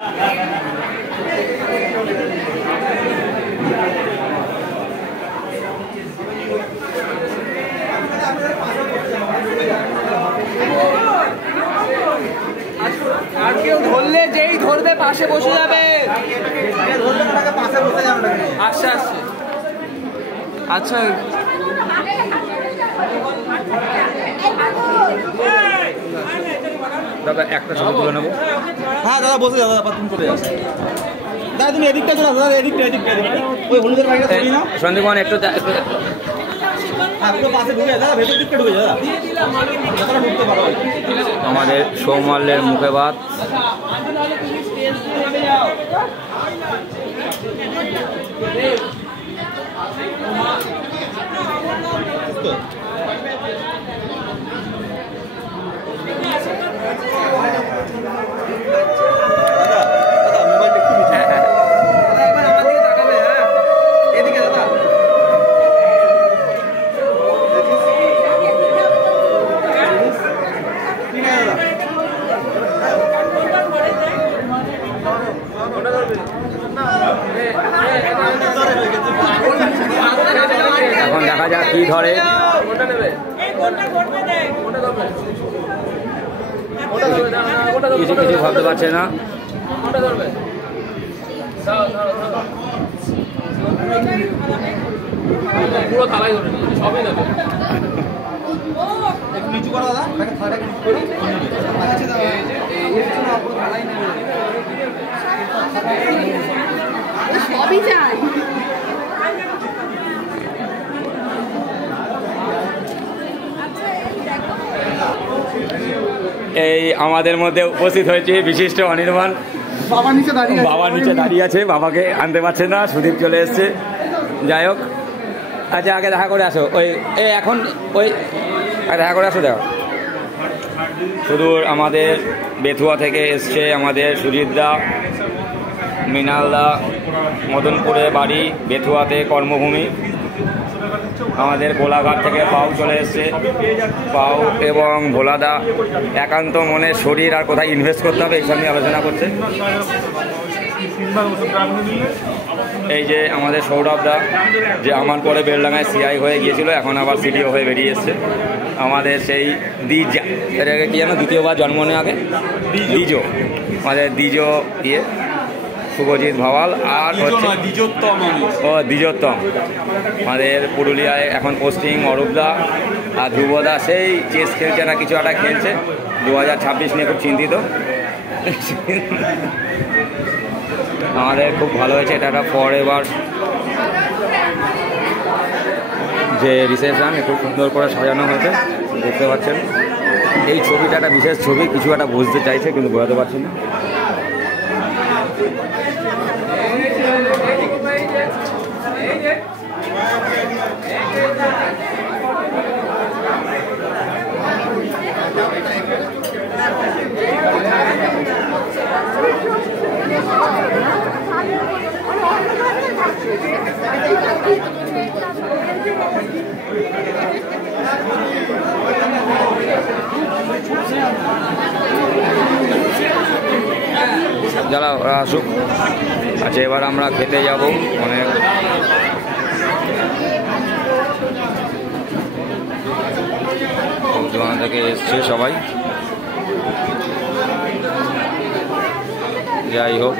আর কেউ ধরলে যেই ধরবে পাশে বসে যাবে। আচ্ছা আচ্ছা আচ্ছা দাদা একটা ছবি তুলে নেবো। হ্যাঁ দাদা বসে যাও, দাদা তুমি চলে যাও। দাদা তুমি এদিকটা চলে আসো, দাদা এদিকটা ওই হলুদের বাড়িটা ছবি নাও। সন্দীপন একটু পুরো পাশে ঢুকে দাদা, ভেতর দিকটা ঢুকে দাদা, যতটা ঢুকতে পারো। আমাদের সৌমাল্যের মুখে ভাত। এখন দেখা যাক কি ধরে। কিছু কিছু ভাবতে পারছে না। পুরো থালাই ধরে সবই দেবে। একটু নিচু করো দাদা, থালাটা নিচু করো। আচ্ছা দাদা পুরো থালাই নেবে, সবই চাই। এই আমাদের মধ্যে উপস্থিত হয়েছে বিশিষ্ট অনির্বাণ। বাবা নিচে দাঁড়িয়ে আছে, বাবাকে আনতে পারছে না, সুদীপ চলে এসছে। যাই হোক, আচ্ছা আগে দেখা করে আসো। ওই এখন ওই দেখা করে আসো। দেখো সুদূর আমাদের বেথুয়া থেকে এসছে আমাদের সুজিতদা, মৃণালদা, মদনপুরে বাড়ি, বেথুয়াতে কর্মভূমি। আমাদের কোলাঘাট থেকে পাউ চলে এসছে, পাউ এবং ভোলাদা একান্ত মনে শরীর আর কোথায় ইনভেস্ট করতে হবে এইসব নিয়ে আলোচনা করছে। এই যে আমাদের সৌরভদা, যে আমার পরে বেলডাঙ্গায় সিআই হয়ে গিয়েছিল, এখন আবার সিডিও হয়ে বেরিয়ে এসছে। আমাদের সেই এটাকে কি জানো, দ্বিতীয়বার জন্ম নেওয়া আগে দ্বিজো, আমাদের দ্বিজো ইয়ে শুভজিৎ ভাওয়াল। আর হচ্ছে দ্বিজোত্তম, আমাদের পুরুলিয়ায় এখন পোস্টিং অরূপদা। আর ধ্রুবদা সেই চেস খেলছে না, কিছু একটা খেলছে, 2026 নিয়ে খুব চিন্তিত। আমাদের খুব ভালো হয়েছে, এটা একটা ফরএভার যে রিসেপশন, খুব সুন্দর করে সাজানো হয়েছে, দেখতে পাচ্ছেন। এই ছবিটা একটা বিশেষ ছবি, কিছু একটা বুঝতে চাইছে কিন্তু বোঝাতে পারছি না। যারা ওরা আসুক। আচ্ছা এবার আমরা খেতে যাব। অনেক দোকান থেকে এসছে সবাই। যাই হোক